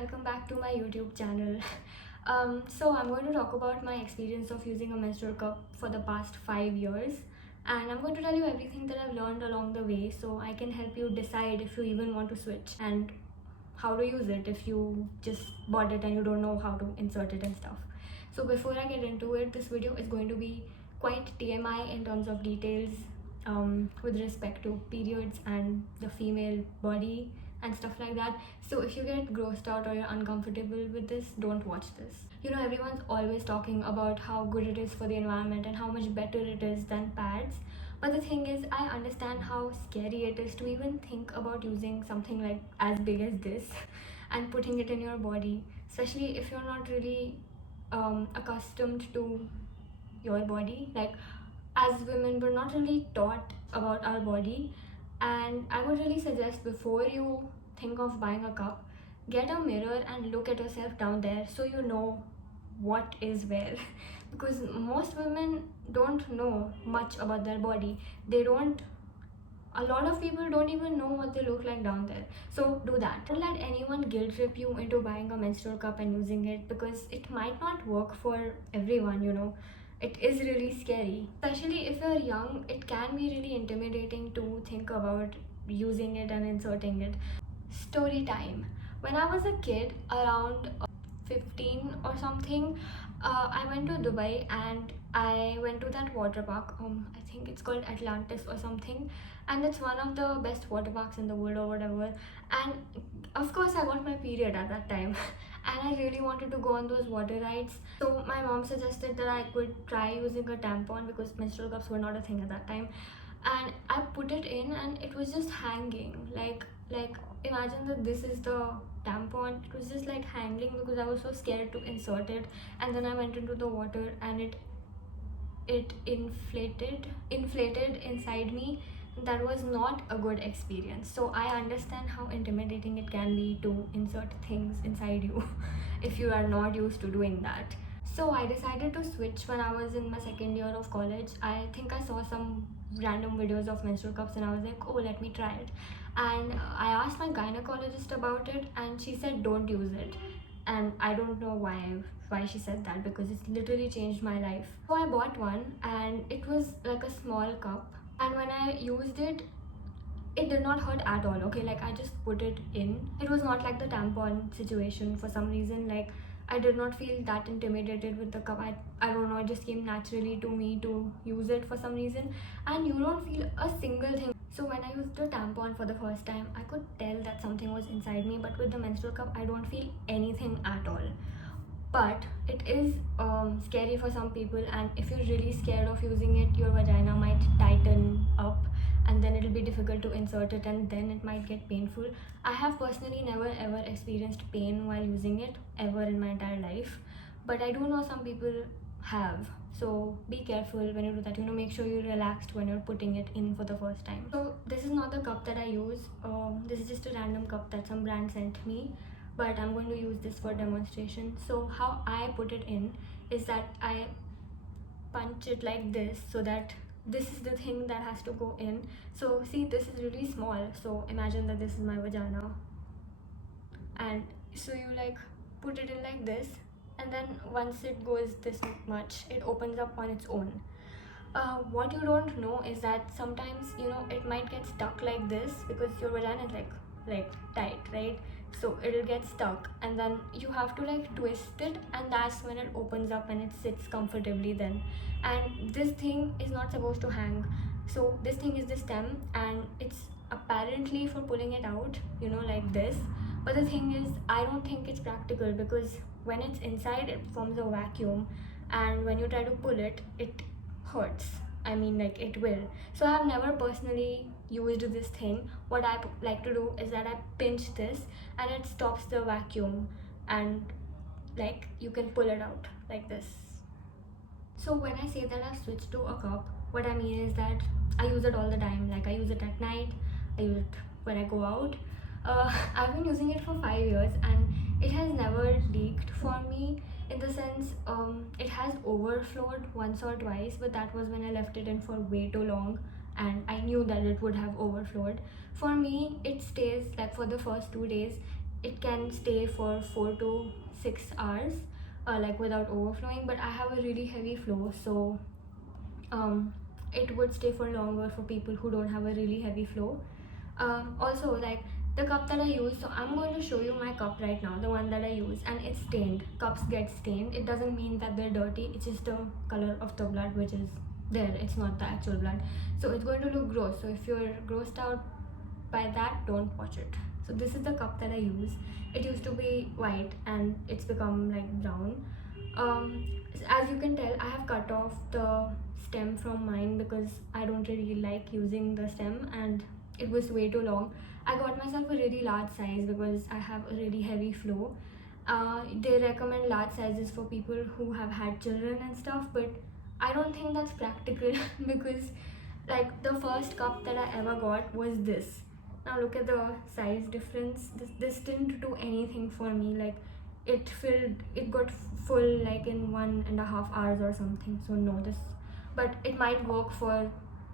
welcome back to my YouTube channel. So I'm going to talk about my experience of using a menstrual cup for the past 5 years, and I'm going to tell you everything that I've learned along the way so I can help you decide if you even want to switch and how to use it if you just bought it and you don't know how to insert it and stuff. So before I get into it, this video is going to be quite TMI in terms of details with respect to periods and the female body and stuff like that. So if you get grossed out or you're uncomfortable with this, don't watch this. You know, everyone's always talking about how good it is for the environment and how much better it is than pads. But the thing is, I understand how scary it is to even think about using something like as big as this and putting it in your body, especially if you're not really accustomed to your body. Like, as women, we're not really taught about our body, and I would really suggest before you think of buying a cup, get a mirror and look at yourself down there so you know what is where. Because most women don't know much about their body. A lot of people don't even know what they look like down there. So do that. Don't let anyone guilt trip you into buying a menstrual cup and using it, because it might not work for everyone, you know. It is really scary. Especially if you're young, it can be really intimidating to think about using it and inserting it. Story time. When I was a kid, around 15 or something, I went to Dubai and I went to that water park. I think it's called Atlantis or something, and it's one of the best water parks in the world or whatever. And of course, I got my period at that time, and I really wanted to go on those water rides. So my mom suggested that I could try using a tampon because menstrual cups were not a thing at that time. And I put it in, and it was just hanging. Like imagine that this is the tampon. It was just like hanging because I was so scared to insert it. And then I went into the water and it inflated inside me. That was not a good experience. So I understand how intimidating it can be to insert things inside you if you are not used to doing that. So I decided to switch when I was in my second year of college. I think I saw some random videos of menstrual cups and I was like, oh, let me try it. And I asked my gynecologist about it, and she said don't use it. And I don't know why she said that, because it's literally changed my life. So I bought one, and it was like a small cup, and when I used it, it did not hurt at all. Okay, like I just put it in. It was not like the tampon situation for some reason. Like, I did not feel that intimidated with the cup. I don't know, it just came naturally to me to use it for some reason, and you don't feel a single thing. So when I used the tampon for the first time, I could tell that something was inside me, but with the menstrual cup, I don't feel anything at all. But it is scary for some people, and if you're really scared of using it, your vagina might tighten up, and then it'll be difficult to insert it, and then it might get painful. I have personally never ever experienced pain while using it ever in my entire life, but I do know some people have. So be careful when you do that. You know, make sure you're relaxed when you're putting it in for the first time. So this is not the cup that I use. This is just a random cup that some brand sent me, but I'm going to use this for demonstration. So how I put it in is that I punch it like this, so that this is the thing that has to go in. So see, this is really small, so imagine that this is my vagina, and so you like put it in like this, and then once it goes this much, it opens up on its own. What you don't know is that sometimes, you know, it might get stuck like this because your vagina is like tight, right? So it'll get stuck, and then you have to like twist it, and that's when it opens up and it sits comfortably then. And this thing is not supposed to hang. So this thing is the stem, and it's apparently for pulling it out, you know, like this. But the thing is, I don't think it's practical, because when it's inside, it forms a vacuum, and when you try to pull it, it hurts. I mean, like, it will. So I have never personally used this thing. What I like to do is that I pinch this, and it stops the vacuum, and like you can pull it out like this. So when I say that I've switched to a cup, what I mean is that I use it all the time. Like, I use it at night, I use it when I go out. I've been using it for 5 years, and it has never leaked for me, in the sense it has overflowed once or twice, but that was when I left it in for way too long and I knew that it would have overflowed. For me, it stays like for the first 2 days. it can stay for 4 to 6 hours, like without overflowing, but I have a really heavy flow, so um, it would stay for longer for people who don't have a really heavy flow. Also, like the cup that I use, so I'm going to show you my cup right now, the one that I use, and it's stained. Cups get stained. It doesn't mean that they're dirty, it's just the color of the blood which is there, it's not the actual blood. So it's going to look gross. So if you're grossed out by that, don't watch it. So this is the cup that I use. It used to be white and it's become like brown. As you can tell, I have cut off the stem from mine because I don't really like using the stem and it was way too long. I got myself a really large size because I have a really heavy flow. They recommend large sizes for people who have had children and stuff, but I don't think that's practical because like the first cup that I ever got was this. Now look at the size difference. This didn't do anything for me. Like it got full like in 1.5 hours or something. So no, this, but it might work for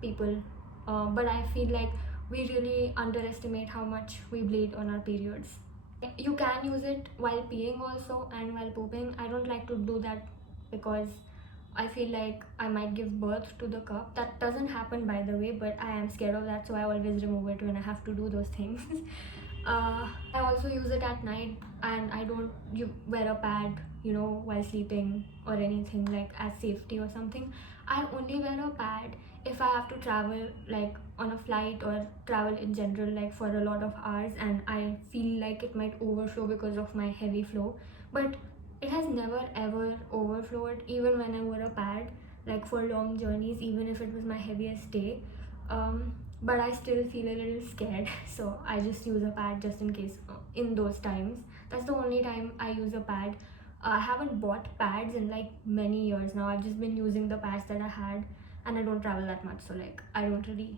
people. But I feel like we really underestimate how much we bleed on our periods. You can use it while peeing also and while pooping. I don't like to do that because I feel like I might give birth to the cup. That doesn't happen, by the way, but I am scared of that, so I always remove it when I have to do those things. I also use it at night, and I don't wear a pad, while sleeping or anything like as safety or something. I only wear a pad if I have to travel, like on a flight or travel in general, like for a lot of hours, and I feel like it might overflow because of my heavy flow. But it has never ever overflowed, even when I wore a pad, like for long journeys, even if it was my heaviest day. But I still feel a little scared, so I just use a pad just in case in those times. That's the only time I use a pad. I haven't bought pads in like many years now. I've just been using the pads that I had, and I don't travel that much, so like I don't really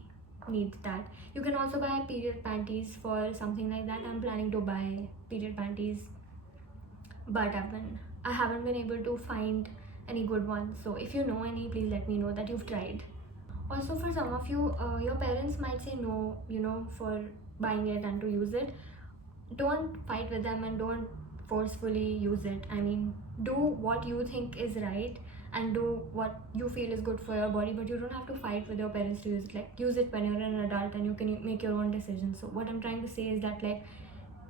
need that. You can also buy period panties for something like that. I'm planning to buy period panties, but I haven't been able to find any good ones. So if you know any, please let me know that you've tried. Also, for some of you, your parents might say no, for buying it and to use it. Don't fight with them and don't forcefully use it. I mean, do what you think is right and do what you feel is good for your body, but you don't have to fight with your parents to use it. Like, use it when you're an adult and you can make your own decisions. So what I'm trying to say is that, like,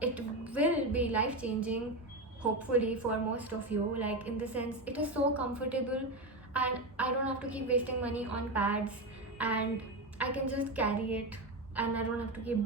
it will be life changing, hopefully, for most of you. Like, in the sense, it is so comfortable and I don't have to keep wasting money on pads, and I can just carry it, and I don't have to keep,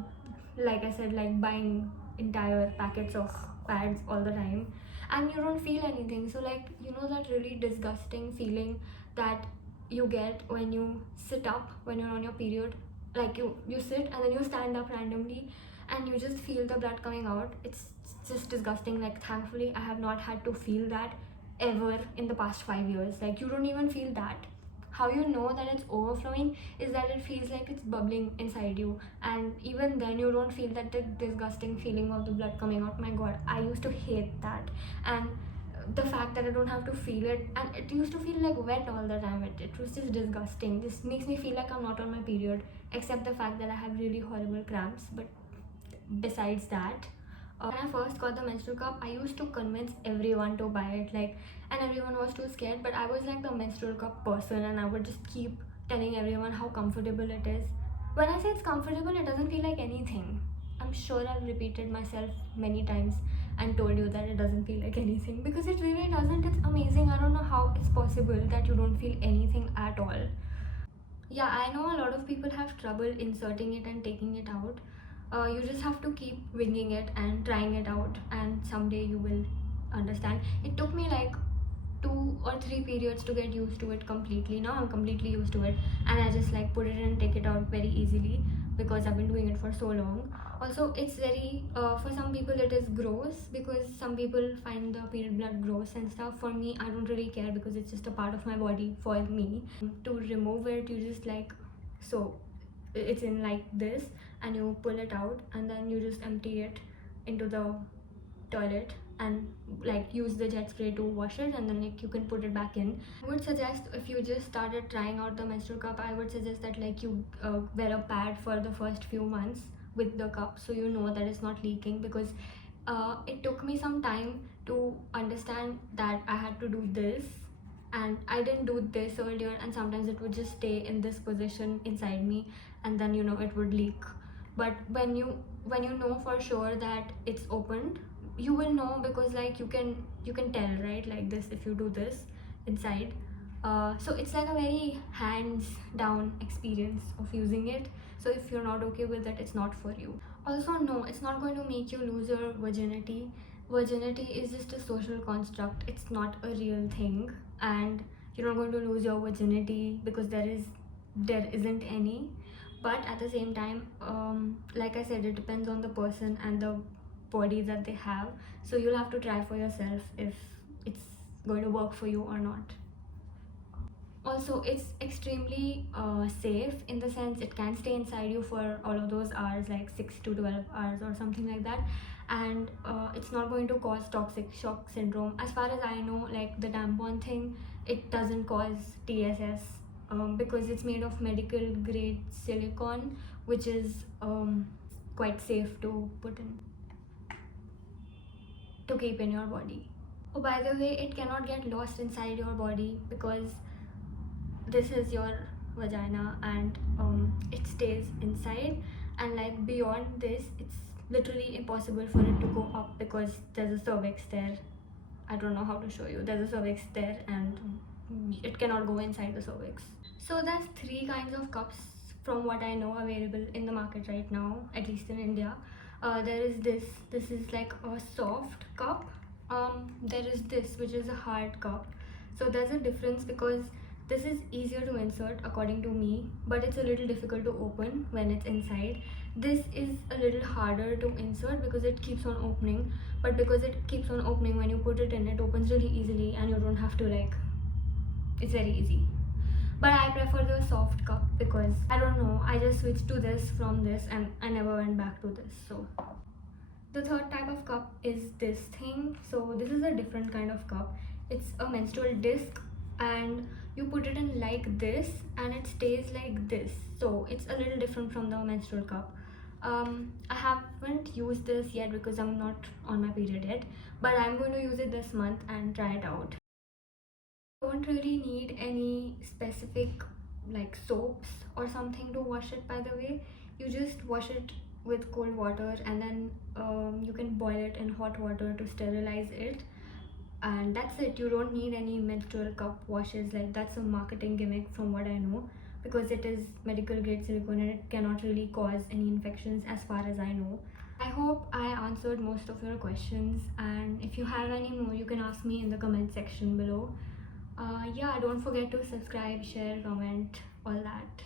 like I said, like buying entire packets of pads all the time, and you don't feel anything. So like, that really disgusting feeling that you get when you sit up when you're on your period, like you sit and then you stand up randomly and you just feel the blood coming out. It's just disgusting. Like, thankfully I have not had to feel that ever in the past 5 years. Like, you don't even feel that. How you know that it's overflowing is that it feels like it's bubbling inside you, and even then you don't feel that disgusting feeling of the blood coming out. My god, I used to hate that. And the fact that I don't have to feel it, and it used to feel like wet all the time, it was just disgusting. This makes me feel like I'm not on my period, except the fact that I have really horrible cramps. But besides that, when I first got the menstrual cup, I used to convince everyone to buy it, like, and everyone was too scared, but I was like the menstrual cup person, and I would just keep telling everyone how comfortable it is. When I say it's comfortable, it doesn't feel like anything. I'm sure I've repeated myself many times and told you that it doesn't feel like anything, because it really doesn't. It's amazing. I don't know how it's possible that you don't feel anything at all. Yeah, I know a lot of people have trouble inserting it and taking it out. You just have to keep winging it and trying it out, and someday you will understand. It took me like 2 or 3 periods to get used to it completely. Now I'm completely used to it, and I just like put it in and take it out very easily because I've been doing it for so long. Also, it's very for some people it is gross, because some people find the period blood gross and stuff. For me, I don't really care because it's just a part of my body. For me, to remove it, you just like, so it's in like this, and you pull it out and then you just empty it into the toilet and like use the jet spray to wash it, and then like you can put it back in. I would suggest, if you just started trying out the menstrual cup, I would suggest that like you wear a pad for the first few months with the cup, so you know that it's not leaking, because It took me some time to understand that I had to do this, and I didn't do this earlier, and sometimes it would just stay in this position inside me, and then it would leak. But when you know for sure that it's opened, you will know, because like you can tell, right, like this, if you do this inside. So it's like a very hands down experience of using it. So if you're not okay with it, it's not for you. Also, no, it's not going to make you lose your virginity. Virginity is just a social construct, it's not a real thing. And you're not going to lose your virginity because there isn't any. But at the same time, like I said, it depends on the person and the body that they have. So you'll have to try for yourself if it's going to work for you or not. Also, it's extremely safe, in the sense it can stay inside you for all of those hours, like 6 to 12 hours or something like that. And it's not going to cause toxic shock syndrome. As far as I know, like the tampon thing, it doesn't cause TSS, because it's made of medical grade silicone, which is quite safe to put in, to keep in your body. Oh, by the way, it cannot get lost inside your body, because this is your vagina, and it stays inside, and like beyond this, it's literally impossible for it to go up, because there's a cervix there. I don't know how to show you. There's a cervix there, and it cannot go inside the cervix. So there's three kinds of cups, from what I know, available in the market right now, at least in India. There is this is like a soft cup. There is this, which is a hard cup. So there's a difference, because this is easier to insert according to me, but it's a little difficult to open when it's inside. This is a little harder to insert because it keeps on opening, but because it keeps on opening, when you put it in, it opens really easily, and you don't have to it's very easy. But I prefer the soft cup, because I don't know, I just switched to this from this, and I never went back to this. So the third type of cup is this thing. So this is a different kind of cup. It's a menstrual disc, and you put it in like this, and it stays like this. So it's a little different from the menstrual cup. I haven't used this yet because I'm not on my period yet, but I'm going to use it this month and try it out. Don't really need any specific like soaps or something to wash it, by the way. You just wash it with cold water, and then you can boil it in hot water to sterilize it, and that's it. You don't need any menstrual cup washes. Like, that's a marketing gimmick from what I know, because it is medical grade silicone and it cannot really cause any infections as far as I know. I hope I answered most of your questions, and if you have any more, you can ask me in the comment section below. Yeah, don't forget to subscribe, share, comment, all that.